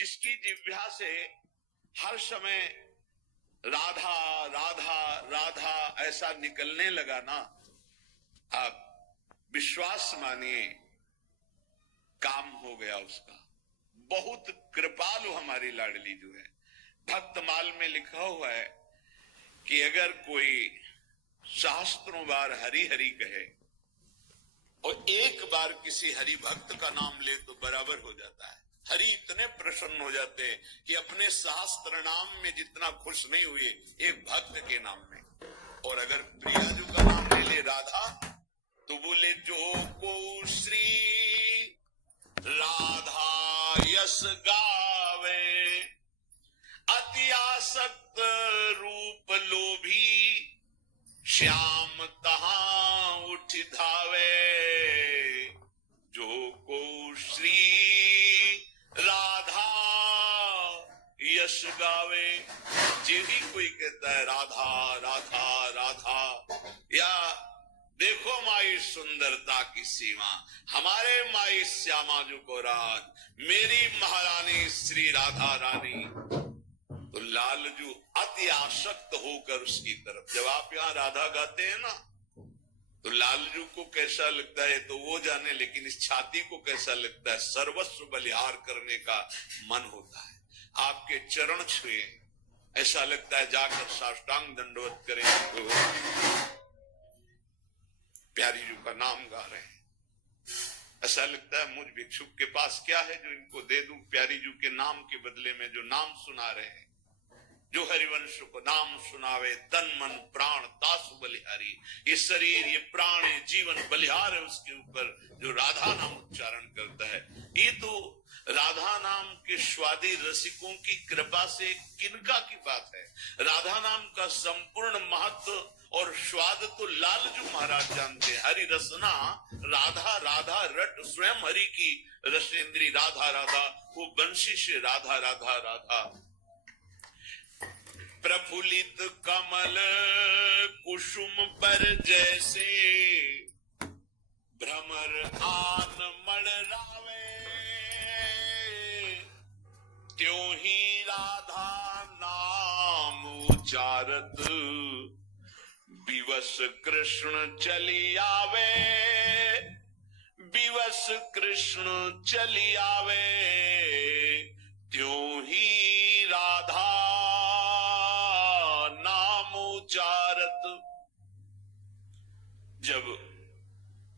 जिसकी जिह्वा से हर समय राधा राधा राधा ऐसा निकलने लगा ना, आप विश्वास मानिए काम हो गया उसका। बहुत कृपालु हमारी लाडली जो है। भक्तमाल में लिखा हुआ है कि अगर कोई सहस्त्रों बार हरि हरि कहे और एक बार किसी हरि भक्त का नाम ले तो बराबर हो जाता है। हरि इतने प्रसन्न हो जाते हैं कि अपने शास्त्र नाम में जितना खुश नहीं हुए एक भक्त के नाम में। और अगर प्रिया जी का नाम ले ले राधा तो बोले जो को श्री राधा यस गावे, अति आसक्त रूप लोभी श्याम तहां उठ धावे। जो को श्री राधा यश गावे, जे ही कोई कहता है राधा राधा राधा, या देखो माई सुंदरता की सीमा, हमारे माई श्यामा जो को राज, मेरी महारानी श्री राधा रानी, तो लालजू अति आसक्त होकर उसकी तरफ। जब आप यहाँ राधा गाते हैं ना तो लालजू को कैसा लगता है तो वो जाने, लेकिन इस छाती को कैसा लगता है, सर्वस्व बलिहार करने का मन होता है। आपके चरण छुए ऐसा लगता है जाकर साष्टांग दंडवत करें तो प्यारी जी का नाम गा रहे हैं। ऐसा लगता है मुझ भिक्षुक के पास क्या है जो इनको दे दूं, प्यारी जी के नाम के बदले में जो नाम सुना रहे हैं। जो हरिवंश को नाम सुनावे तन मन प्राण तासु बलिहारी, ये शरीर ये प्राण ये जीवन बलिहार है उसके ऊपर जो राधा नाम उच्चारण करता है। ये तो राधा नाम के स्वादी रसिकों की कृपा से किनका की बात है। राधा नाम का संपूर्ण महत्व और स्वाद तो लालजू महाराज जानते हैं। हरि रसना राधा राधा रट स्वयं हरि की रसेंद्री राधा राधा, वो बंशी से राधा राधा राधा। प्रफुल्लित कमल कुसुम पर जैसे भ्रमर आन मणरावे, त्यों ही राधा नाम उचारत विवश कृष्ण चली आवे, विवश कृष्ण चली आवे, त्यों ही राधा नाम उचारत। जब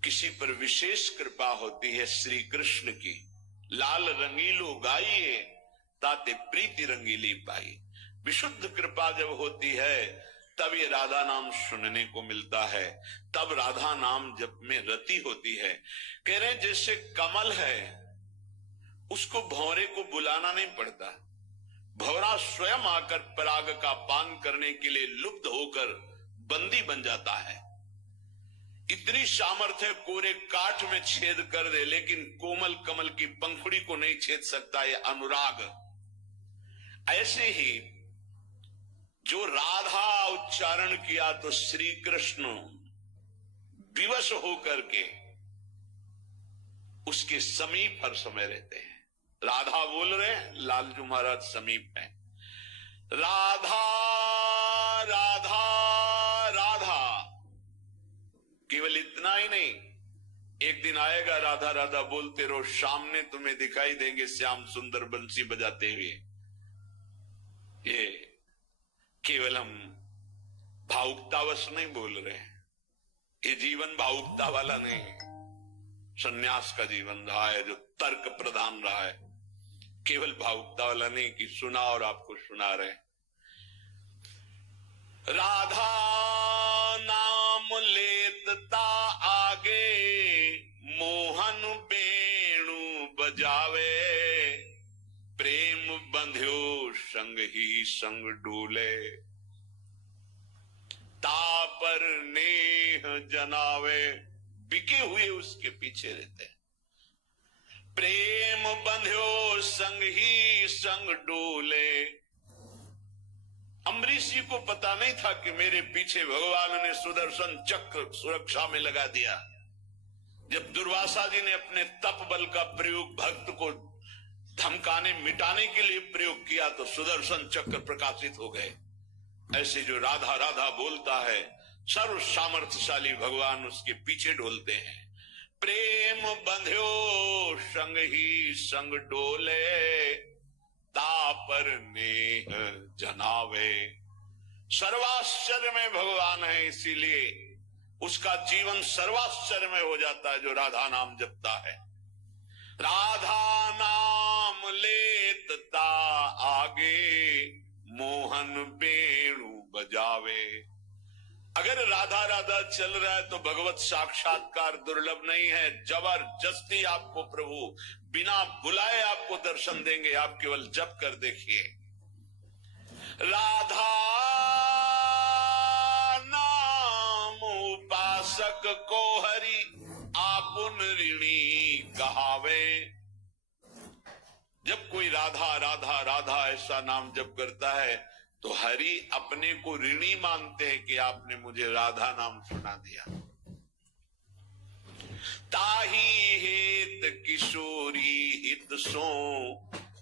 किसी पर विशेष कृपा होती है श्री कृष्ण की, लाल रंगीलो गाइए ताते प्रीति रंगीली पाई। विशुद्ध कृपा जब होती है तब ये राधा नाम सुनने को मिलता है, तब राधा नाम जप में रति होती है। कह रहे जैसे कमल है उसको भंवरे को बुलाना नहीं पड़ता, भंवरा स्वयं आकर पराग का पान करने के लिए लुब्ध होकर बंदी बन जाता है। इतनी सामर्थ्य कोरे काठ में छेद कर दे लेकिन कोमल कमल की पंखुड़ी को नहीं छेद सकता, ये अनुराग। ऐसे ही जो राधा उच्चारण किया तो श्री कृष्ण विवश होकर के उसके समीप हर समय रहते हैं। राधा बोल रहे हैं, लालजू महाराज समीप है। राधा राधा राधा, केवल इतना ही नहीं, एक दिन आएगा राधा राधा बोलते रहो, सामने तुम्हें दिखाई देंगे श्याम सुंदर बंसी बजाते हुए। ये केवल हम भावुकतावश नहीं बोल रहे हैं, ये जीवन भावुकता वाला नहीं, सन्यास का जीवन रहा है जो तर्क प्रधान रहा है। केवल भावुकता वाला नहीं कि सुना और आपको सुना रहे। राधा नाम लेतता आगे मोहन बेणु बजावे, प्रेम बंध्यो संग ही संग डोले, तापर नेह जनावे। बिके हुए उसके पीछे रहते हैं। प्रेम बंध्यो संग ही संग डोले। अम्बरीश जी को पता नहीं था कि मेरे पीछे भगवान ने सुदर्शन चक्र सुरक्षा में लगा दिया। जब दुर्वासा जी ने अपने तप बल का प्रयोग भक्त को धमकाने मिटाने के लिए प्रयोग किया तो सुदर्शन चक्र प्रकाशित हो गए। ऐसे जो राधा राधा बोलता है, सर्व सामर्थ्यशाली भगवान उसके पीछे डोलते हैं। प्रेम बंध्यो संग ही संग डोले, तापर नेह जनावे। सर्वाश्चर्य में भगवान है, इसीलिए उसका जीवन सर्वाश्चर्य में हो जाता है जो राधा नाम जपता है। राधा नाम लेता आगे, मोहन वेणु बजावे। अगर राधा राधा चल रहा है तो भगवत साक्षात्कार दुर्लभ नहीं है। जबरदस्ती आपको प्रभु बिना बुलाए आपको दर्शन देंगे। आप केवल जप कर देखिए, राधा नाम उपासक को हरि आपुन ऋणी कहावे। जब कोई राधा राधा राधा ऐसा नाम जप करता है तो हरि अपने को ऋणी मानते हैं कि आपने मुझे राधा नाम सुना दिया। ताही हेत किशोरी हित सो,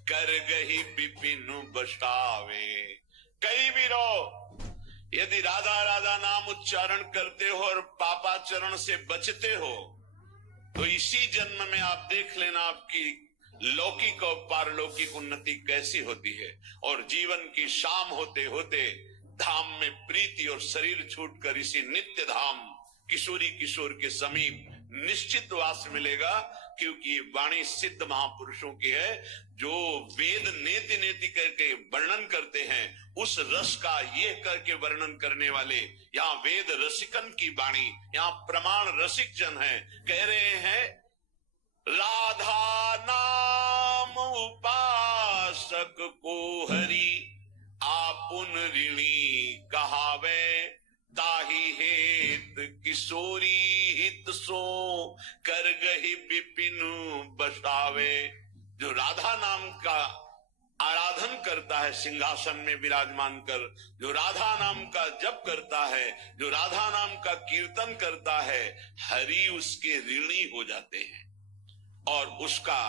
कर गही विपिन बसावे। कई भी रहो, यदि राधा राधा नाम उच्चारण करते हो और पापाचरण से बचते हो तो इसी जन्म में आप देख लेना आपकी लौकिक और पारलौकिक उन्नति कैसी होती है। और जीवन की शाम होते होते धाम में प्रीति और शरीर छूटकर इसी नित्य धाम किशोरी किशोर के समीप निश्चित वास मिलेगा। क्योंकि ये वाणी सिद्ध महापुरुषों की है जो वेद नेति नेति करके वर्णन करते हैं। उस रस का ये करके वर्णन करने वाले यहाँ वेद रसिकन की वाणी, यहाँ प्रमाण रसिक जन है। कह रहे हैं राधा नाम उपासक को हरि आपुन ऋणी कहावे। ताही हेत किशोरी हित सो, कर गही विपिन बसावे। जो राधा नाम का आराधन करता है सिंहासन में विराजमान कर, जो राधा नाम का जप करता है, जो राधा नाम का कीर्तन करता है, हरि उसके ऋणी हो जाते हैं और उसका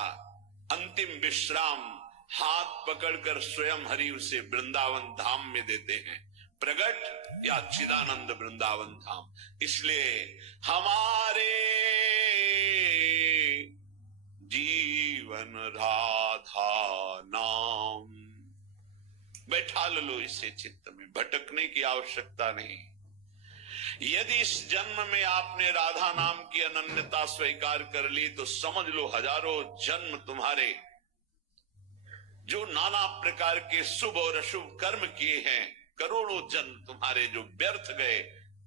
अंतिम विश्राम हाथ पकड़कर स्वयं हरि उसे वृंदावन धाम में देते हैं, प्रगट या चिदानंद वृंदावन धाम। इसलिए हमारे जीवन राधा नाम, बैठा लो इसे चित्त में, भटकने की आवश्यकता नहीं। यदि इस जन्म में आपने राधा नाम की अनन्यता स्वीकार कर ली तो समझ लो हजारों जन्म तुम्हारे जो नाना प्रकार के शुभ और अशुभ कर्म किए हैं, करोड़ों जन्म तुम्हारे जो व्यर्थ गए,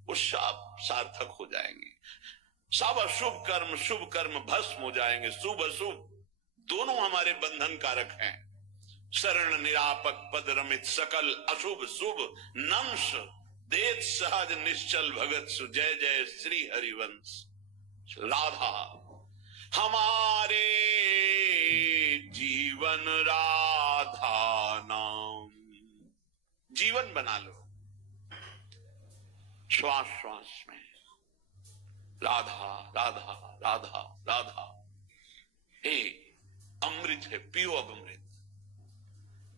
वो सब सार्थक हो जाएंगे। सब अशुभ कर्म शुभ कर्म भस्म हो जाएंगे। शुभ अशुभ दोनों हमारे बंधन कारक हैं। शरण निरापक पद रमित सकल अशुभ शुभ नंश, देत सहज निश्चल भगत सु, जय जय श्री हरिवंश। राधा हमारे जीवन राधा नाम, जीवन बना लो श्वास श्वास में राधा राधा राधा राधा। हे अमृत है, पियो अब अमृत।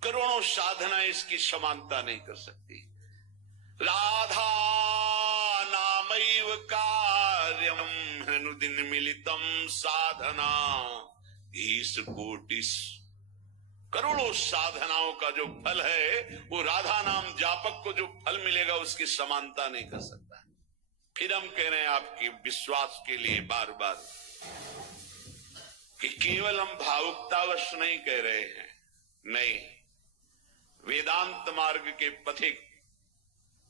करोड़ों साधना इसकी समानता नहीं कर सकती। राधा नामैव कार्यम हनुदिन मिलितम साधना ईश कोटिस। करोड़ों साधनाओं का जो फल है वो राधा नाम जापक को जो फल मिलेगा उसकी समानता नहीं कर सकता। फिर हम कह रहे हैं आपके विश्वास के लिए बार बार कि केवल हम भावुकतावश नहीं कह रहे हैं, नहीं, वेदांत मार्ग के पथिक,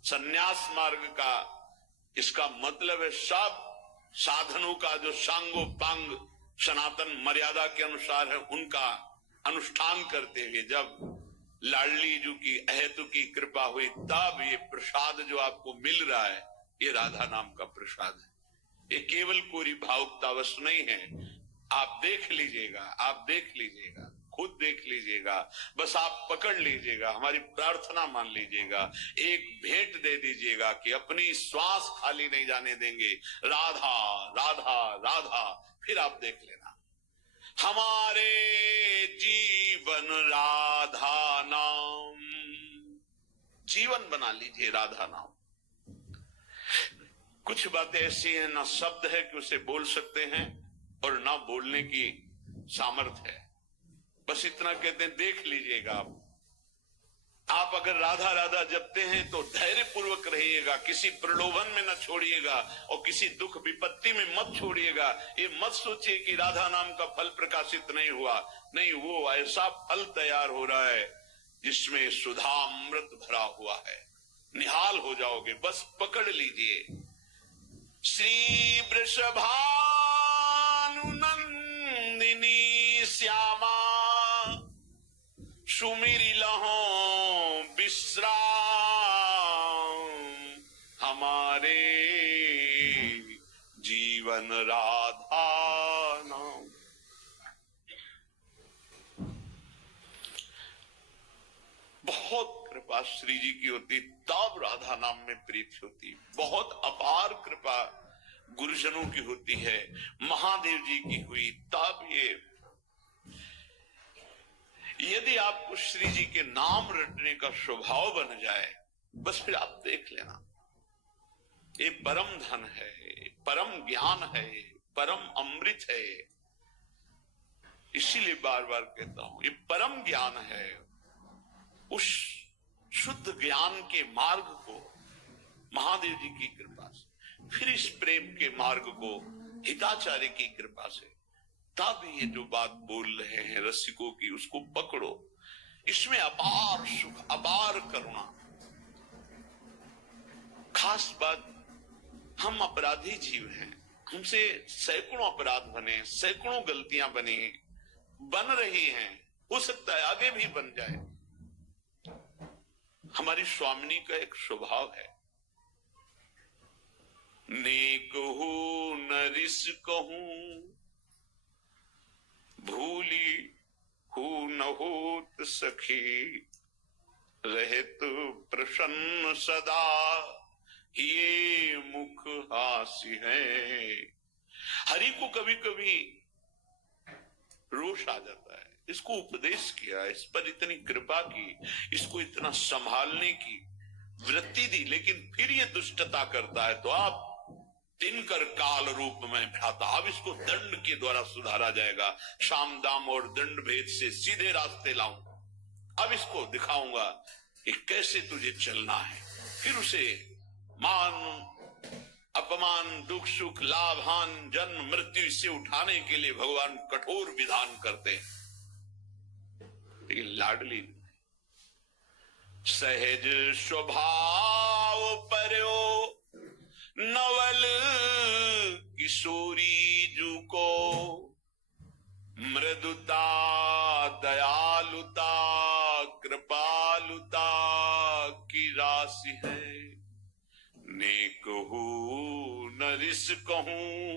संन्यास मार्ग का इसका मतलब है सब साधनों का जो सांगोपांग सनातन मर्यादा के अनुसार है उनका अनुष्ठान करते हुए जब लाडली जी की अहेतु की कृपा हुई तब ये प्रसाद जो आपको मिल रहा है ये राधा नाम का प्रसाद है। ये केवल कोई भावुकतावश नहीं है। आप देख लीजिएगा, आप देख लीजिएगा, खुद देख लीजिएगा, बस आप पकड़ लीजिएगा, हमारी प्रार्थना मान लीजिएगा, एक भेंट दे दीजिएगा कि अपनी श्वास खाली नहीं जाने देंगे। राधा राधा राधा, फिर आप देख लेना हमारे जीवन राधा नाम, जीवन बना लीजिए राधा नाम। कुछ बातें ऐसी हैं, ना शब्द है कि उसे बोल सकते हैं और ना बोलने की सामर्थ्य है। बस इतना कहते हैं, देख लीजिएगा आप अगर राधा राधा जपते हैं तो धैर्य पूर्वक रहिएगा, किसी प्रलोभन में न छोड़िएगा और किसी दुख विपत्ति में मत छोड़िएगा। ये मत सोचिए कि राधा नाम का फल प्रकाशित नहीं हुआ, नहीं, वो ऐसा फल तैयार हो रहा है जिसमें सुधा अमृत भरा हुआ है, निहाल हो जाओगे। बस पकड़ लीजिए। श्री वृषभानुनंदिनी श्यामा सुमिरि लहो विश्राम, हमारे जीवन राधा नाम। बहुत कृपा श्री जी की होती तब राधा नाम में प्रीति होती, बहुत अपार कृपा गुरुजनों की होती है, महादेव जी की हुई तब ये। यदि आपको श्री जी के नाम रटने का स्वभाव बन जाए, बस फिर आप देख लेना, ये परम धन है, परम ज्ञान है, परम अमृत है। इसीलिए बार बार कहता हूं, ये परम ज्ञान है। उस शुद्ध ज्ञान के मार्ग को महादेव जी की कृपा से, फिर इस प्रेम के मार्ग को हिताचार्य की कृपा से, तब ये जो बात बोल रहे हैं रसिकों की, उसको पकड़ो। इसमें अपार सुख, अपार करुणा। खास बात, हम अपराधी जीव हैं, हमसे सैकड़ों अपराध बने, सैकड़ों गलतियां बनी, बन रही हैं, हो सकता है आगे भी बन जाए। हमारी स्वामिनी का एक स्वभाव है, नेक हो नरिस कहूं, भूली हो न होत सखी, रहत प्रसन्न सदा, ये मुख हास्य है। हरि को कभी कभी रोष आ जाता है, इसको उपदेश किया, इस पर इतनी कृपा की, इसको इतना संभालने की वृत्ति दी, लेकिन फिर ये दुष्टता करता है तो आप दिनकर काल रूप में भ्राता, अब इसको दंड के द्वारा सुधारा जाएगा। शाम दाम और दंड भेद से सीधे रास्ते लाऊं, अब इसको दिखाऊंगा कि कैसे तुझे चलना है। फिर उसे मान अपमान, दुख सुख, लाभ हान, जन्म मृत्यु से उठाने के लिए भगवान कठोर विधान करते हैं। लेकिन लाडली सहज स्वभाव पर्यो नवल किशोरी जू को, मृदुता दयालुता कृपालुता की राशि है। नेक हूं न रिस कहूं,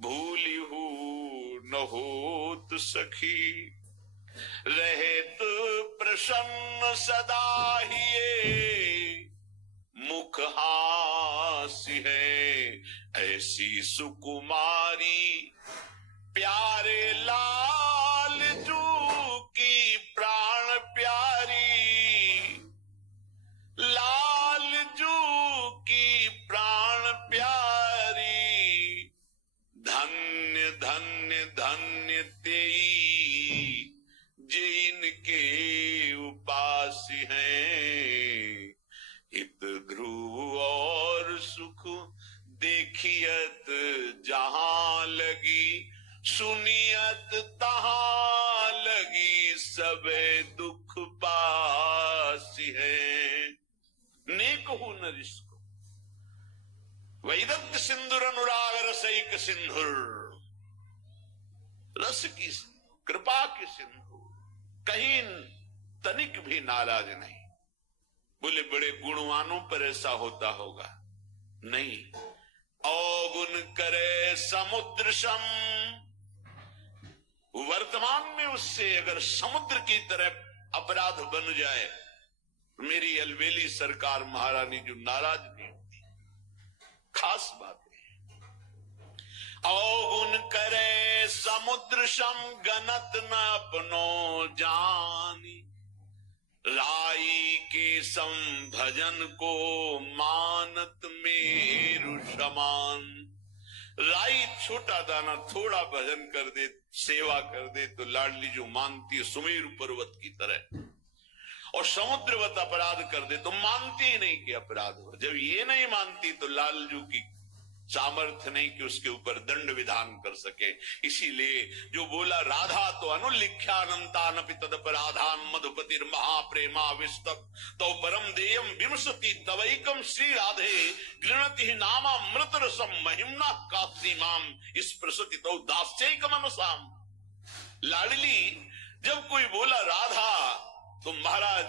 भूली हूं न होत सखी, रहत प्रसन्न सदा ही, मुख हास्य है। ऐसी सुकुमारी प्यारे लाल जू की प्राण प्यारी, लाल जू की प्राण प्यारी, धन्य धन्य धन्य तेई जिनके उपास हैं। हित ध्रुव और सुख देखियत जहां लगी, सुनियत तहां लगी, सबे दुख पास है। नेक हूं न रिस्को, वैदग्ध सिंधुर अनुराग रसैक सिंधुर, रस की कृपा की सिंधु, कहीं तनिक भी नाराज नहीं। बोले बड़े गुणवानों पर ऐसा होता होगा, नहीं। अवगुण करे समुद्र सम, वर्तमान में उससे अगर समुद्र की तरह अपराध बन जाए, मेरी अलवेली सरकार महारानी जो नाराज नहीं होती। खास बात है, अवगुण करे समुद्र सम गनत न अपनो जानी, राई के सम भजन को मानत मेरु समान। राई छोटा दाना थोड़ा भजन कर दे, सेवा कर दे तो लाडली जो मानती है सुमेरु पर्वत की तरह, और समुद्रवत अपराध कर दे तो मानती ही नहीं कि अपराध हो। जब ये नहीं मानती तो लालजू की सामर्थ्य नहीं कि उसके ऊपर दंड विधान कर सके। इसीलिए जो बोला राधा तो अनुलिख्यानंतानपि तदपराधान मधुपतिर महाप्रेमा विस्तव तो परम देयम विमसति तवैकम श्री राधे गृणति नामा मृत रसम महिमना कासीमाम इस प्रसुति तो दास्यैकम अनुसाम। लाडली जब कोई बोला राधा तो महाराज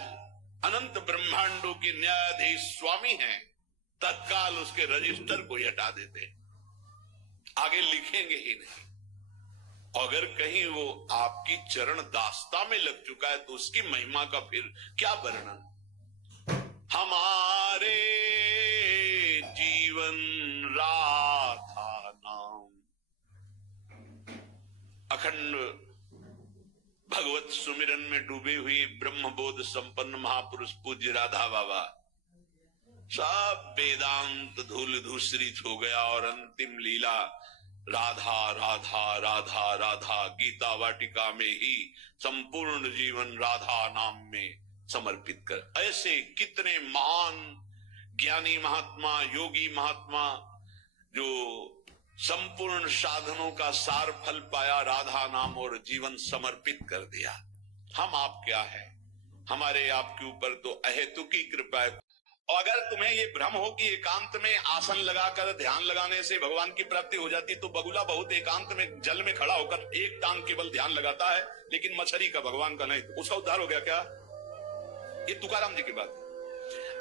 अनंत ब्रह्मांडों की न्यायाधीश स्वामी हैं, तत्काल उसके रजिस्टर को हटा देते, आगे लिखेंगे ही नहीं। अगर कहीं वो आपकी चरण दास्ता में लग चुका है तो उसकी महिमा का फिर क्या वर्णन। हमारे जीवन राधा नाम। अखंड भगवत सुमिरन में डूबे हुए ब्रह्मबोध संपन्न महापुरुष पूज्य राधा बाबा सब वेदांत धूल धूसरित हो गया और अंतिम लीला राधा राधा राधा राधा गीता वाटिका में ही संपूर्ण जीवन राधा नाम में समर्पित कर। ऐसे कितने महान ज्ञानी महात्मा योगी महात्मा जो संपूर्ण साधनों का सार फल पाया, राधा नाम और जीवन समर्पित कर दिया। हम आप क्या है, हमारे आपके ऊपर तो अहेतुकी कृपा है। और अगर तुम्हें ये भ्रम हो कि एकांत में आसन लगाकर ध्यान लगाने से भगवान की प्राप्ति हो जाती, तो बगुला बहुत एकांत में जल में खड़ा होकर एक टांग केवल ध्यान लगाता है, लेकिन मछली का भगवान का नहीं, तो उसका उद्धार हो गया क्या? ये तुकाराम जी की बात है।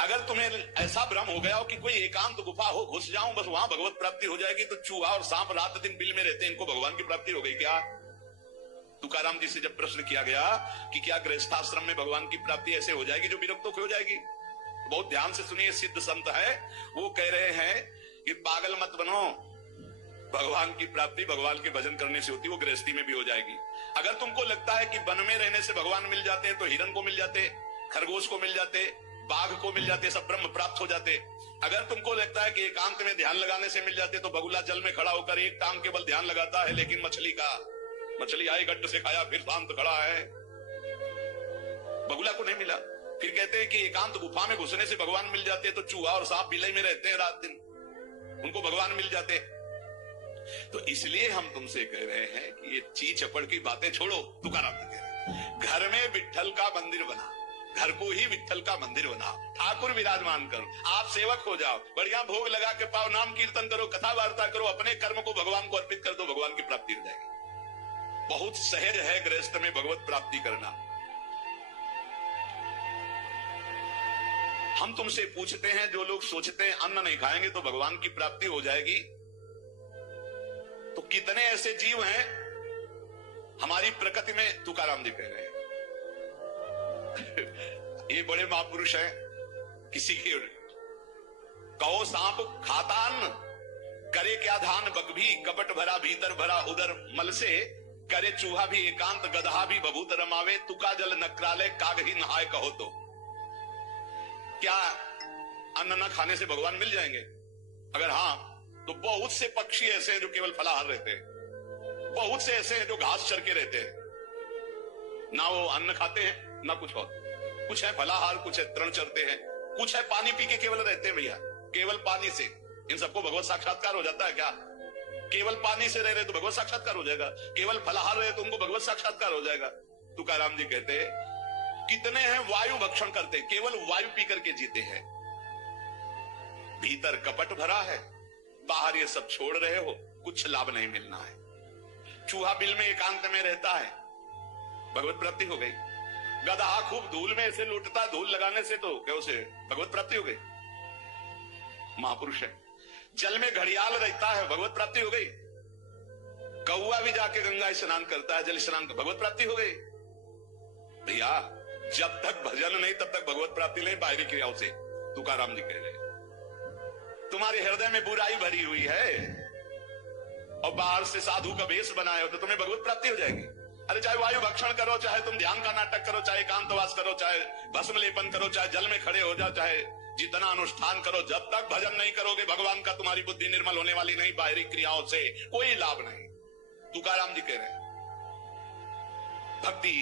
अगर तुम्हें ऐसा भ्रम हो गया हो कि कोई एकांत गुफा हो, घुस जाऊं बस वहां भगवत प्राप्ति हो जाएगी, तो चूहा और सांप रात दिन बिल में रहते हैं, इनको भगवान की प्राप्ति हो गई क्या? तुकाराम जी से जब प्रश्न किया गया कि क्या गृहस्थाश्रम में भगवान की प्राप्ति ऐसे हो जाएगी जो विरक्त हो जाएगी, बहुत ध्यान से सुनिए, सिद्ध संत है, वो कह रहे हैं कि पागल मत बनो, भगवान की प्राप्ति भगवान के भजन करने से होती, वो गृहस्थी में भी हो जाएगी। अगर तुमको लगता है कि वन में रहने से भगवान मिल जाते हैं, तो हिरन को मिल जाते, खरगोश को मिल जाते, बाघ को मिल जाते, सब ब्रह्म प्राप्त हो जाते। अगर तुमको लगता है कि एकांत में ध्यान लगाने से मिल जाते, तो बगुला जल में खड़ा होकर एक टांग केवल ध्यान लगाता है, लेकिन मछली आई गड्ढ से खाया फिर शांत खड़ा है, बगुला को नहीं मिला। फिर कहते हैं कि एकांत गुफा में घुसने से भगवान मिल जाते, तो चूहा और सांप बिलई में रहते हैं रात दिन, उनको भगवान मिल जाते। तो इसलिए हम तुमसे कह रहे हैं कि ये ची चपड़ की बातें छोड़ो। तुकाराम जी कह रहे हैं घर में विट्ठल का मंदिर बना, घर को ही विट्ठल का मंदिर बना, ठाकुर विराजमान करो, आप सेवक हो जाओ, बढ़िया भोग लगा के पाओ, नाम कीर्तन करो, कथा वार्ता करो, अपने कर्म को भगवान को अर्पित कर दो, भगवान की प्राप्ति हो जाएगी। बहुत सहज है गृहस्थ में भगवत प्राप्ति करना। हम तुमसे पूछते हैं, जो लोग सोचते हैं अन्न नहीं खाएंगे तो भगवान की प्राप्ति हो जाएगी, तो कितने ऐसे जीव हैं हमारी प्रकृति में। तुकाराम जी कह रहे हैं ये बड़े महापुरुष हैं, किसी की कहो सांप खाता अन्न, करे क्या धान बग भी, कपट भरा भीतर भरा उदर मल से, करे चूहा भी एकांत गधा भी बभूत रमावे, तुका जल नक्राले काग ही नहाय कहो तो। क्या अन्न न खाने से भगवान मिल जाएंगे? अगर हाँ, तो बहुत से पक्षी ऐसे हैं जो केवल फलाहार रहते हैं, बहुत से ऐसे हैं जो घास चर के रहते हैं, ना वो अन्न खाते हैं ना कुछ और, कुछ है फलाहार, कुछ है तृण चरते हैं, कुछ है पानी पी के केवल रहते हैं। भैया केवल पानी से इन सबको भगवत साक्षात्कार हो जाता है क्या? केवल पानी से रह रहे तो भगवत साक्षात्कार हो जाएगा, केवल फलाहार रहे तो उनको भगवत साक्षात्कार हो जाएगा। तुकाराम जी कहते हैं कितने हैं वायु भक्षण करते, केवल वायु पी करके जीते हैं, भीतर कपट भरा है, बाहर ये सब छोड़ रहे हो, कुछ लाभ नहीं मिलना है। चूहा बिल में एकांत में रहता है, भगवत प्राप्ति हो गई। गधा खूब धूल में ऐसे लूटता, धूल लगाने से तो क्या उसे भगवत प्राप्ति हो गई, महापुरुष है। जल में घड़ियाल रहता है, भगवत प्राप्ति हो गई। कौआ भी जाके गंगा स्नान करता है, जल स्नान, भगवत प्राप्ति हो गई। भैया जब तक भजन नहीं तब तक भगवत प्राप्ति नहीं बाहरी क्रियाओं से। तुकाराम जी कह रहे हैं तुम्हारे हृदय में बुराई भरी हुई है, और बाहर से साधु का वेश बनाए हो तो तुम्हें भगवत प्राप्ति हो जाएगी। अरे चाहे वायु भक्षण करो, चाहे तुम ध्यान का नाटक करो, चाहे एकांतवास करो, चाहे भस्म लेपन करो, चाहे जल में खड़े हो जाओ, चाहे जितना अनुष्ठान करो, जब तक भजन नहीं करोगे भगवान का तुम्हारी बुद्धि निर्मल होने वाली नहीं। बाहरी क्रियाओं से कोई लाभ नहीं। तुकाराम जी कह रहे हैं भक्ति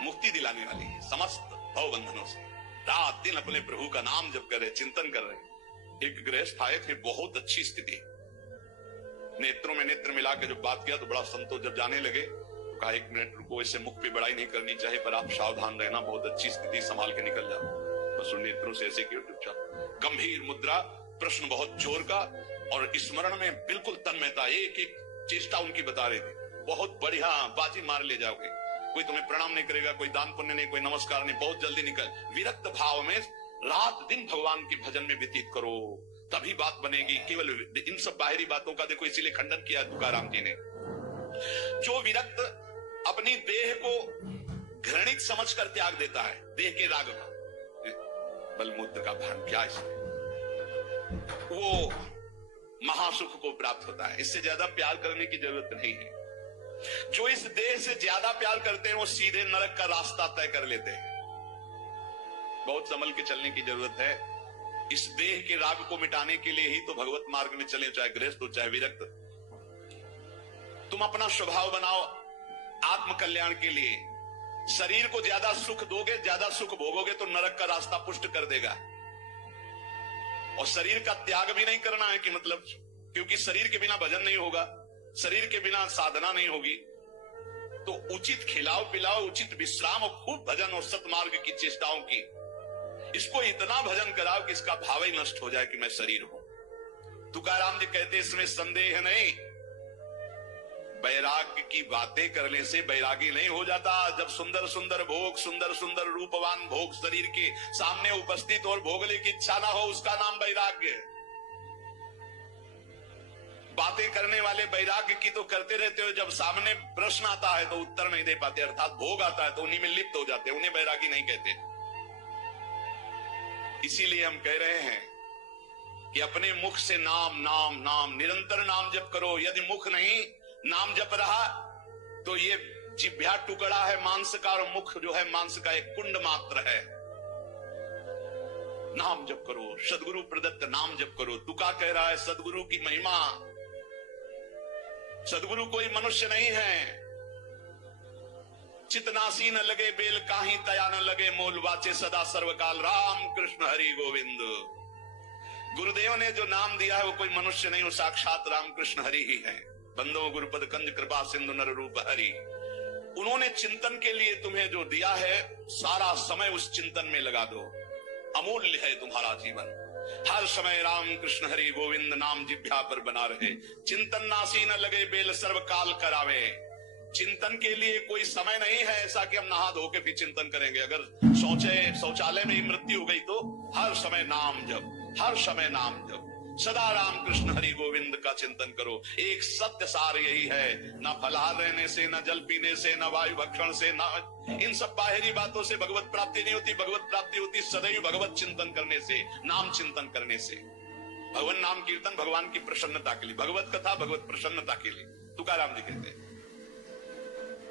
मुक्ति दिलाने वाली है समस्त भव बंधनों से। रात दिन अपने प्रभु का नाम जप कर रहे, चिंतन कर रहे। एक गृहस्थ आए थे, बहुत अच्छी स्थिति, नेत्रों में नेत्र मिला के जब बात किया तो बड़ा संतोष। जब जाने लगे तो कहा 1 मिनट रुको, इससे मुख पे बड़ाई नहीं करनी चाहिए, पर आप सावधान रहना, बहुत अच्छी स्थिति, संभाल के निकल जाओ। बस उन नेत्रों से ऐसे क्यों चुपचाप, गंभीर मुद्रा, प्रश्न बहुत जोर का और स्मरण में बिल्कुल तन्मयता, एक एक चेष्टा उनकी बता रहे थे। बहुत बढ़िया, बाजी मार ले जाओगे, कोई तुम्हें प्रणाम नहीं करेगा, कोई दान पुण्य नहीं, कोई नमस्कार नहीं, बहुत जल्दी निकल। विरक्त भाव में रात दिन भगवान के भजन में व्यतीत करो, तभी बात बनेगी। केवल इन सब बाहरी बातों का देखो, इसीलिए खंडन किया तुकाराम जी ने। जो विरक्त अपनी देह को घृणित समझकर त्याग देता है, देह के राग का, बलमूत्र का भान क्या इसमें, वो महासुख को प्राप्त होता है। इससे ज्यादा प्यार करने की जरूरत नहीं है। जो इस देह से ज्यादा प्यार करते हैं वो सीधे नरक का रास्ता तय कर लेते हैं। बहुत संभल के चलने की जरूरत है। इस देह के राग को मिटाने के लिए ही तो भगवत मार्ग में चले, चाहे गृहस्थ हो चाहे विरक्त। तुम अपना स्वभाव बनाओ आत्म कल्याण के लिए। शरीर को ज्यादा सुख दोगे, ज्यादा सुख भोगोगे तो नरक का रास्ता पुष्ट कर देगा। और शरीर का त्याग भी नहीं करना है कि मतलब, क्योंकि शरीर के बिना भजन नहीं होगा, शरीर के बिना साधना नहीं होगी। तो उचित खिलाओ पिलाओ, उचित विश्राम और खूब भजन और सतमार्ग की चेष्टाओं की। इसको इतना भजन कराओ कि इसका भाव ही नष्ट हो जाए कि मैं शरीर हूं। तुकाराम जी कहते इसमें संदेह नहीं, वैराग्य की बातें करने से वैरागी नहीं हो जाता। जब सुंदर सुंदर भोग, सुंदर सुंदर रूपवान भोग शरीर के सामने उपस्थित और भोगने की इच्छा ना हो, उसका नाम वैराग्य है। बातें करने वाले वैराग्य की तो करते रहते हो, जब सामने प्रश्न आता है तो उत्तर नहीं दे पाते, अर्थात भोग आता है तो उन्हीं में लिप्त हो जाते, उन्हें वैरागी नहीं कहते। इसीलिए हम कह रहे हैं कि अपने मुख से नाम नाम नाम, निरंतर नाम जप करो। यदि मुख नहीं नाम जप रहा तो ये जिह्वा टुकड़ा है मांस का, और मुख जो है मांस का एक कुंड मात्र है। नाम जप करो, सदगुरु प्रदत्त नाम जप करो। तुका कह रहा है सदगुरु की महिमा। सदगुरु कोई मनुष्य नहीं है। चितनासी न लगे बेल काही, तया न लगे मोल, वाचे सदा सर्वकाल राम कृष्ण हरि गोविंद। गुरुदेव ने जो नाम दिया है वो कोई मनुष्य नहीं, वो साक्षात राम कृष्ण हरि ही है। बंदो गुरुपद कंज कृपा सिंधु नर रूप हरि। उन्होंने चिंतन के लिए तुम्हें जो दिया है, सारा समय उस चिंतन में लगा दो। अमूल्य है तुम्हारा जीवन। हर समय राम कृष्ण हरि गोविंद नाम जिह्वा पर बना रहे। चिंतन नासी न लगे बेल सर्वकाल करावे। चिंतन के लिए कोई समय नहीं है ऐसा कि हम नहा धो के फिर चिंतन करेंगे। अगर शौचालय में ही मृत्यु हो गई तो हर समय नाम जप, हर समय नाम जप। सदा राम कृष्ण हरि गोविंद का चिंतन करो। एक सत्य सार यही है, ना फलाहार रहने से, ना जल पीने से, ना वायु भक्षण से, ना इन सब बाहरी बातों से भगवत प्राप्ति नहीं होती। भगवत प्राप्ति होती सदैव भगवत चिंतन करने से, नाम चिंतन करने से। भगवान नाम कीर्तन भगवान की प्रसन्नता के लिए, भगवत कथा भगवत प्रसन्नता के लिए। तुकाराम जी कहते हैं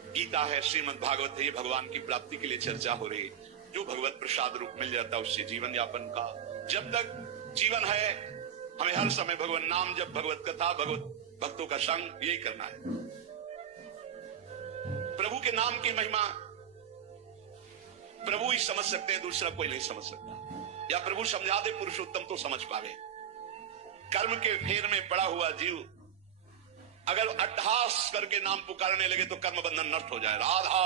गीता है, श्रीमद् भागवत है, ये भगवान की प्राप्ति के लिए चर्चा हो रही। जो भगवत प्रसाद रूप मिल जाता है उससे जीवन यापन का, जब तक जीवन है हमें हर समय भगवान नाम जब, भगवत कथा, भगवत भक्तों का संग, यही करना है। प्रभु के नाम की महिमा प्रभु ही समझ सकते हैं, दूसरा कोई नहीं समझ सकता। या प्रभु समझा दे पुरुषोत्तम तो समझ पावे। कर्म के फेर में पड़ा हुआ जीव अगर अट्टहास करके नाम पुकारने लगे तो कर्म बंधन नष्ट हो जाए। राधा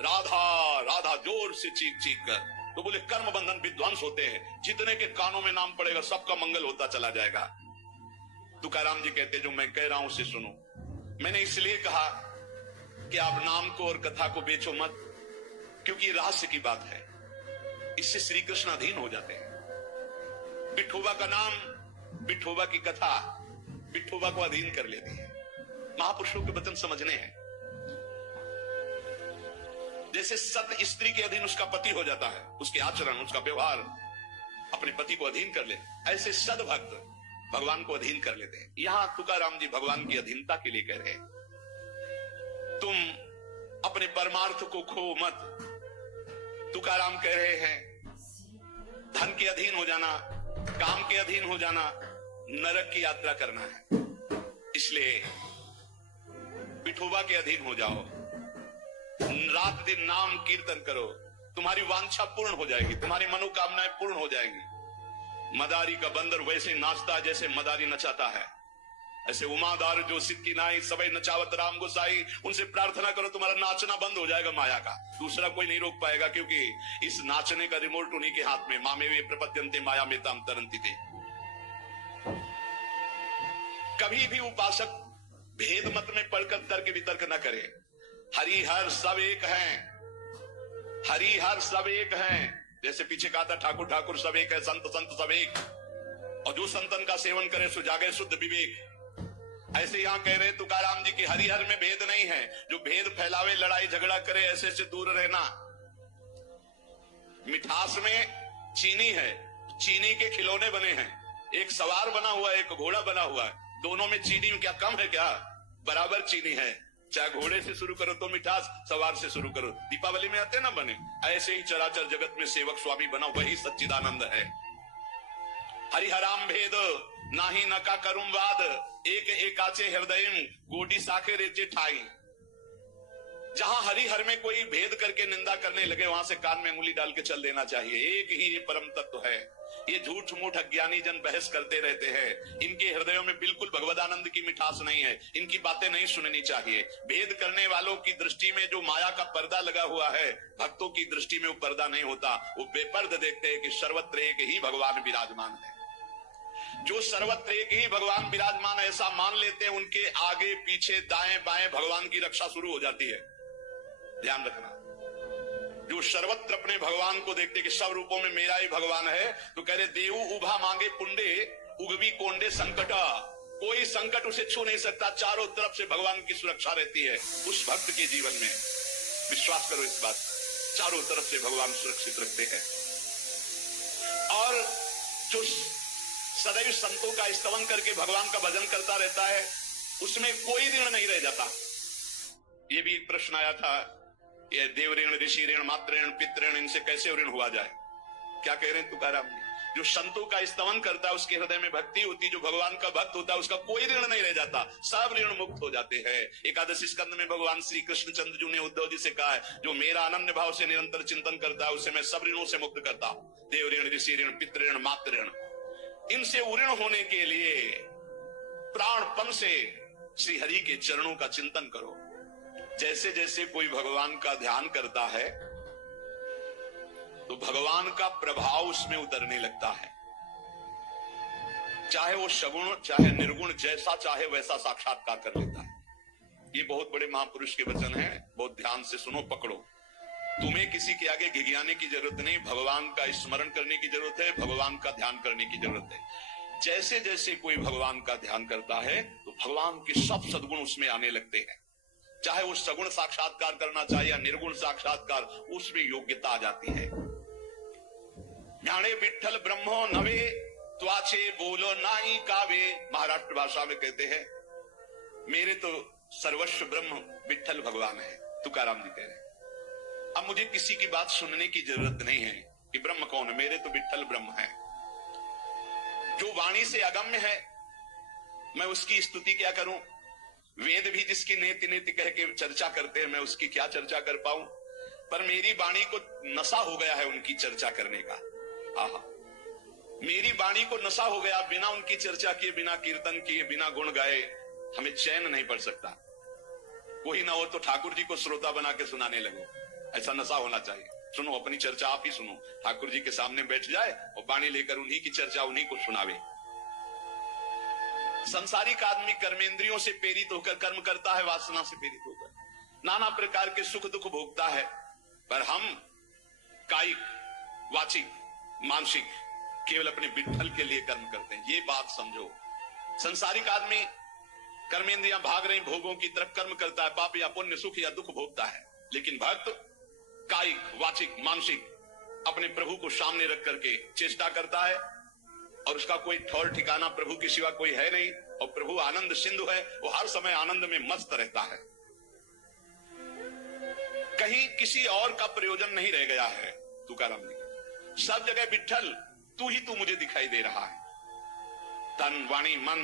राधा राधा जोर से चीख चीख कर, तो बोले कर्म बंधन विध्वंस होते हैं। जितने के कानों में नाम पड़ेगा सबका मंगल होता चला जाएगा। तुकाराम जी कहते जो मैं कह रहा हूं उसे सुनो। मैंने इसलिए कहा कि आप नाम को और कथा को बेचो मत, क्योंकि रहस्य की बात है। इससे श्री कृष्ण अधीन हो जाते हैं। विठोबा का नाम, विठोबा की कथा विठोबा को अधीन कर लेती है। महापुरुषों के वचन समझने हैं। जैसे सत स्त्री के अधीन उसका पति हो जाता है, उसके आचरण, उसका व्यवहार अपने पति को अधीन कर ले, ऐसे सद भक्त भगवान को अधीन कर लेते हैं। यहां तुकाराम जी भगवान की अधीनता के लिए कह रहे हैं, तुम अपने परमार्थ को खो मत। तुकाराम कह रहे हैं धन के अधीन हो जाना, काम के अधीन हो जाना, नरक की यात्रा करना है। इसलिए विठोबा के अधीन हो जाओ, रात दिन नाम कीर्तन करो, तुम्हारी वांछा पूर्ण हो जाएगी, तुम्हारी मनोकामनाएं पूर्ण हो जाएंगी। मदारी का बंदर वैसे नाचता है जैसे मदारी नचाता है, ऐसे उमादार जो सिद्धि नाई सबे नचावत राम गोसाई, उनसे प्रार्थना करो तुम्हारा नाचना बंद हो जाएगा माया का, दूसरा कोई नहीं रोक पाएगा, क्योंकि इस नाचने का रिमोट उन्हीं के हाथ में। मामे वे प्रपद्यन्ते माया में ताम तरंती थे। कभी भी उपासक भेद मत में पढ़कर तर्क वितर्क न करे। हरि हर सब एक हैं, हरि हर सब एक हैं। जैसे पीछे कहा था ठाकुर ठाकुर सब एक है, संत संत सब एक, और जो संतन का सेवन करे सो जागे शुद्ध विवेक। ऐसे यहां कह रहे तुकाराम जी की हरिहर में भेद नहीं है, जो भेद फैलावे लड़ाई झगड़ा करे ऐसे से दूर रहना। मिठास में चीनी है, चीनी के खिलौने बने हैं, एक सवार बना हुआ है एक घोड़ा बना हुआ है, दोनों में चीनी क्या कम है क्या? बराबर चीनी है। चाहे घोड़े से शुरू करो तो मिठास, सवार से शुरू करो, दीपावली में आते ना बने। ऐसे ही चराचर जगत में सेवक स्वामी बना वही सच्चिदानंद है। हरिहराम भेद नाही नका करुम वाद, एक एकाचे हृदय गोडी साखे रेचे ठाई। जहां हरिहर में कोई भेद करके निंदा करने लगे वहां से कान में उंगली डाल के चल देना चाहिए। एक ही ये परम तत्व है। ये झूठ मूठ अज्ञानी जन बहस करते रहते हैं, इनके हृदयों में बिल्कुल भगवदानंद की मिठास नहीं है, इनकी बातें नहीं सुननी चाहिए। भेद करने वालों की दृष्टि में जो माया का पर्दा लगा हुआ है, भक्तों की दृष्टि में वो पर्दा नहीं होता। वो बेपर्द देखते हैं कि सर्वत्र एक ही भगवान विराजमान है। जो सर्वत्र एक ही भगवान विराजमान ऐसा मान लेते हैं, उनके आगे पीछे दाएं बाएं भगवान की रक्षा शुरू हो जाती है। ध्यान रखना, जो सर्वत्र अपने भगवान को देखते कि सब रूपों में मेरा ही भगवान है, तो कह रहे देव उभा मांगे पुंडे उगवी कोंडे संकटा। कोई संकट उसे छू नहीं सकता, चारों तरफ से भगवान की सुरक्षा रहती है उस भक्त के जीवन में। विश्वास करो इस बात, चारों तरफ से भगवान सुरक्षित रखते हैं। और जो सदैव संतों का स्तवन करके भगवान का भजन करता रहता है, उसमें कोई ऋण नहीं रह जाता। ये भी एक प्रश्न आया था, ये देव ऋण, ऋषि ऋण, मातृ ऋण, पितृ ऋण, इनसे कैसे ऋण हुआ जाए? क्या कह रहे हैं तुकाराम जी? जो संतों का स्तवन करता है उसके हृदय में भक्ति होती, जो भगवान का भक्त होता है उसका कोई ऋण नहीं रह जाता, सब ऋण मुक्त हो जाते हैं। एकादशी स्कंद में भगवान श्री कृष्ण चंद्र जी ने उद्धव जी से कहा है, जो मेरा अनन्य भाव से निरंतर चिंतन करता है उसे मैं सब ऋणों से मुक्त करता हूं। देव ऋण, ऋषि ऋण, पितृ ऋण, मातृ ऋण, इनसे उऋण होने के लिए प्राणपन से श्री हरि के चरणों का चिंतन करो। जैसे जैसे कोई भगवान का ध्यान करता है तो भगवान का प्रभाव उसमें उतरने लगता है। चाहे वो सगुण चाहे निर्गुण, जैसा चाहे वैसा साक्षात्कार कर लेता है। ये बहुत बड़े महापुरुष के वचन हैं, बहुत ध्यान से सुनो, पकड़ो। तुम्हें किसी के आगे घिघियाने की जरूरत नहीं, भगवान का स्मरण करने की जरूरत है, भगवान का ध्यान करने की जरूरत है। जैसे जैसे कोई भगवान का ध्यान करता है तो भगवान के सब सद्गुण उसमें आने लगते हैं। चाहे वो सगुण साक्षात्कार करना चाहे या निर्गुण साक्षात्कार, उसमें योग्यता आ जाती है। ज्ञाने विठ्ठल ब्रह्मो नवे त्वाचे बोलो नाई कावे। महाराष्ट्र भाषा में कहते हैं मेरे तो सर्वस्व ब्रह्म विठ्ठल भगवान है, तुकाराम जी कह रहे हैं। अब मुझे किसी की बात सुनने की जरूरत नहीं है कि ब्रह्म कौन है, मेरे तो विठ्ठल ब्रह्म है। जो वाणी से अगम्य है मैं उसकी स्तुति क्या करूं? वेद भी जिसकी नेति नेति कह के चर्चा करते हैं, मैं उसकी क्या चर्चा कर पाऊं? पर मेरी वाणी को नशा हो गया है उनकी चर्चा करने का। आहा, मेरी वाणी को नशा हो गया, बिना उनकी चर्चा किए, बिना कीर्तन किए, बिना गुण गाए हमें चैन नहीं पड़ सकता। कोई ना हो तो ठाकुर जी को श्रोता बना के सुनाने लगो, ऐसा नशा होना चाहिए। सुनो, अपनी चर्चा आप ही सुनो, ठाकुर जी के सामने बैठ जाए और वाणी लेकर उन्हीं की चर्चा उन्हीं को सुनावे। संसारिक आदमी कर्मेंद्रियों से प्रेरित होकर कर्म करता है, वासना से प्रेरित होकर नाना प्रकार के सुख दुख भोगता है। पर हम कायिक, वाचिक, मानसिक केवल अपने विठ्ठल के लिए कर्म करते हैं, ये बात समझो। संसारिक आदमी कर्मेंद्रियां भाग रही भोगों की तरफ कर्म करता है, पाप या पुण्य, सुख या दुख भोगता है। लेकिन भक्त कायिक, वाचिक, मानसिक अपने प्रभु को सामने रख करके चेष्टा करता है और उसका कोई ठौर ठिकाना प्रभु के सिवा कोई है नहीं, और प्रभु आनंद सिंधु है, वो हर समय आनंद में मस्त रहता है। कहीं किसी और का प्रयोजन नहीं रह गया है तुकाराम जी। सब जगह विठ्ठल तू मुझे दिखाई दे रहा है। तन वाणी मन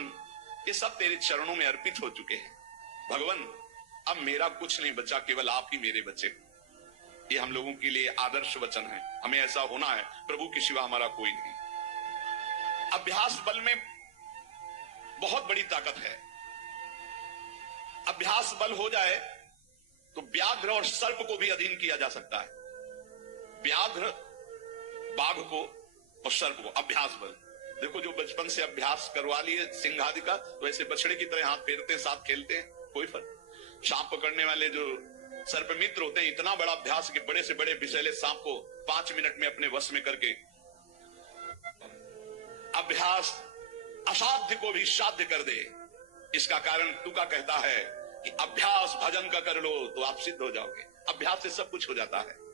ये सब तेरे चरणों में अर्पित हो चुके हैं। भगवान अब मेरा कुछ नहीं बचा, केवल आप ही मेरे बचे। ये हम लोगों के लिए आदर्श वचन है, हमें ऐसा होना है। प्रभु के सिवा हमारा कोई नहीं। अभ्यास बल में बहुत बड़ी ताकत है। अभ्यास बल हो जाए तो व्याघ्र और सर्प को भी अधीन किया जा सकता है। व्याघ्र बाघ को और सर्प को अभ्यास बल। देखो जो बचपन से अभ्यास करवा लिए सिंह आदि का, तो ऐसे बछड़े की तरह हाथ फेरते हैं, साथ खेलते हैं, कोई फर्क। सांप पकड़ने वाले जो सर्प मित्र होते हैं, इतना बड़ा अभ्यास कि बड़े से बड़े विषैले सांप को 5 मिनट में अपने वश में करके। अभ्यास असाध्य को भी साध्य कर दे। इसका कारण तुका कहता है कि अभ्यास भजन का कर लो तो आप सिद्ध हो जाओगे। अभ्यास से सब कुछ हो जाता है।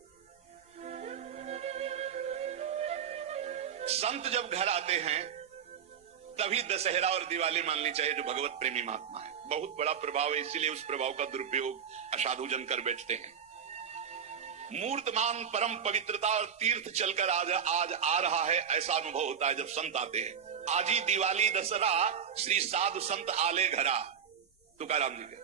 संत जब घर आते हैं तभी दशहरा और दिवाली माननी चाहिए, जो भगवत प्रेमी महात्मा है। बहुत बड़ा प्रभाव है, इसीलिए उस प्रभाव का दुरुपयोग असाधु जन कर बैठते हैं। मूर्तमान परम पवित्रता और तीर्थ चलकर आज आ रहा है, ऐसा अनुभव होता है जब संत आते हैं। आज ही दिवाली दशहरा श्री साधु संत आले घरा, तुकाराम जी के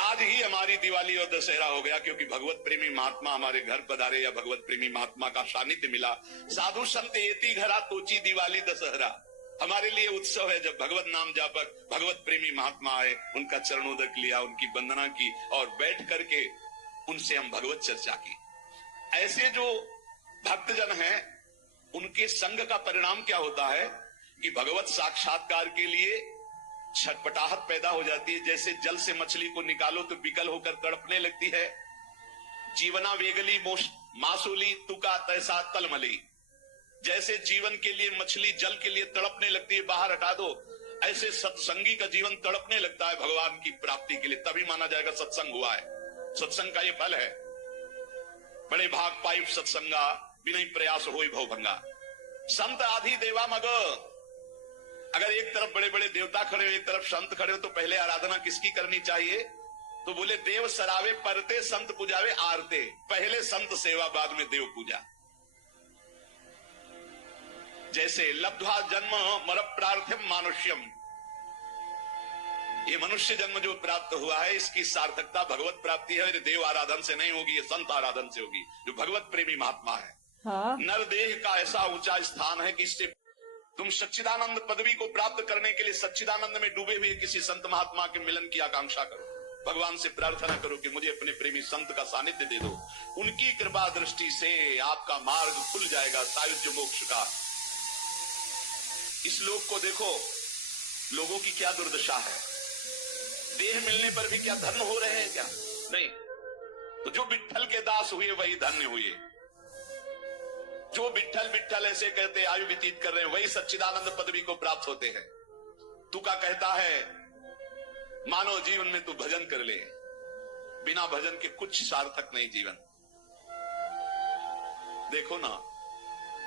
आज ही हमारी दिवाली और दशहरा हो गया, क्योंकि भगवत प्रेमी महात्मा हमारे घर पधारे या भगवत प्रेमी महात्मा का सानिध्य मिला। साधु संत एति घरा तोची दिवाली दशहरा हमारे लिए उत्सव है। जब भगवत नाम जापक भगवत प्रेमी महात्मा आए, उनका चरणोदक लिया, उनकी वंदना की और बैठ करके उनसे हम भगवत चर्चा की। ऐसे जो भक्तजन हैं उनके संग का परिणाम क्या होता है कि भगवत साक्षात्कार के लिए छटपटाहट पैदा हो जाती है। जैसे जल से मछली को निकालो तो विकल होकर तड़पने लगती है। जीवना वेगली मासूली तुका तैसा तलमली। जैसे जीवन के लिए मछली जल के लिए तड़पने लगती है, बाहर हटा दो, ऐसे सत्संगी का जीवन तड़पने लगता है भगवान की प्राप्ति के लिए। तभी माना जाएगा सत्संग हुआ है। सत्संग का ये फल है। बड़े भाग पाइप सत्संगा बिना प्रयास होई भवभंगा। संत आधि देवा मग। अगर एक तरफ बड़े बड़े देवता खड़े हो, एक तरफ संत खड़े हो, तो पहले आराधना किसकी करनी चाहिए? तो बोले देव सरावे परते संत पूजावे आरते। पहले संत सेवा, बाद में देव पूजा। जैसे लब्ध्वा जन्म मर प्रार्थ्यम मानुष्यम, ये मनुष्य जन्म जो प्राप्त हुआ है इसकी सार्थकता भगवत प्राप्ति है। देव आराधन से नहीं होगी, ये संत आराधन से होगी, जो भगवत प्रेमी महात्मा है। हाँ। नरदेह का ऐसा ऊंचा स्थान है कि इससे तुम सच्चिदानंद पदवी को प्राप्त करने के लिए सच्चिदानंद में डूबे हुए किसी संत महात्मा के मिलन की आकांक्षा करो। भगवान से प्रार्थना करो कि मुझे अपने प्रेमी संत का सानिध्य दे दो। उनकी कृपा दृष्टि से आपका मार्ग खुल जाएगा सायुज्य मोक्ष का। इस लोक को देखो, लोगों की क्या दुर्दशा है। देह मिलने पर भी क्या धन्य हो रहे हैं क्या? नहीं। तो जो विठ्ठल के दास हुए वही धन्य हुए। जो विठ्ठल विठ्ठल ऐसे कहते आयु व्यतीत कर रहे हैं, वही सच्चिदानंद पदवी को प्राप्त होते हैं। तुका कहता है मानव जीवन में तू भजन कर ले, बिना भजन के कुछ सार्थक नहीं जीवन। देखो ना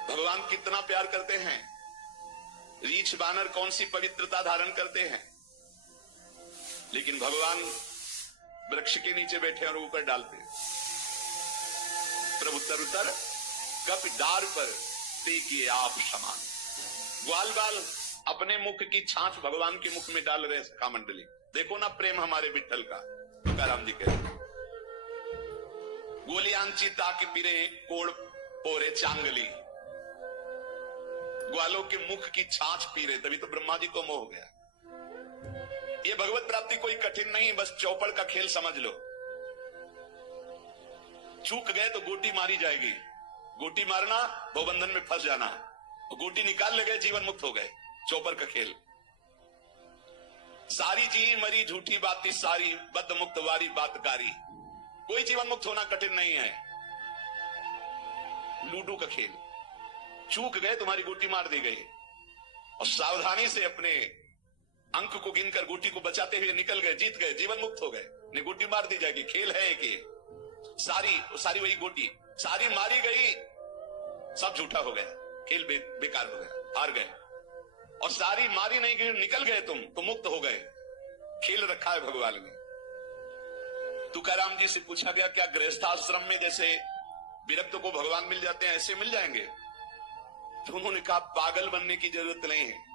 भगवान कितना प्यार करते हैं। रीछ बानर कौन सी पवित्रता धारण करते हैं, लेकिन भगवान वृक्ष के नीचे बैठे और ऊपर डालते। प्रभु तर कप डार पर टेकिए आप समान। ग्वाल बाल अपने मुख की छाछ भगवान के मुख में डाल रहे सखा मंडली। देखो ना प्रेम हमारे विठ्ठल का। तुकाराम जी कहते गोलियांची ताक पिरे कोड़ पोरे चांगली। ग्वालों के मुख की छाछ पी रहे, तभी तो ब्रह्मा जी को मोह हो गया। ये भगवत प्राप्ति कोई कठिन नहीं, बस चौपड़ का खेल समझ लो। चूक गए तो गोटी मारी जाएगी। गोटी मारना भवबंधन में फंस जाना, गोटी निकाल ले गए जीवन मुक्त हो गए। चौपड़ का खेल। सारी जी मरी झूठी बाती सारी, बद्ध मुक्त वारी बातकारी। कोई जीवन मुक्त होना कठिन नहीं है। लूडो का खेल। चूक गए, तुम्हारी गोटी मार दी गई, और सावधानी से अपने अंक को गिनकर गोटी को बचाते हुए निकल गए, जीत गए, जीवन मुक्त हो गए। नहीं गोटी मार दी जाएगी। खेल है कि सारी वही गोटी, सारी मारी गई, सब झूठा हो गया, खेल बेकार हो गया, हार गए। और सारी मारी नहीं गई, निकल गए तुम तो मुक्त हो गए। खेल रखा है भगवान ने। तुकाराम जी से पूछा गया, क्या गृहस्थाश्रम में जैसे विरक्त को भगवान मिल जाते हैं ऐसे मिल जाएंगे? तो उन्होंने कहा, पागल बनने की जरूरत नहीं है।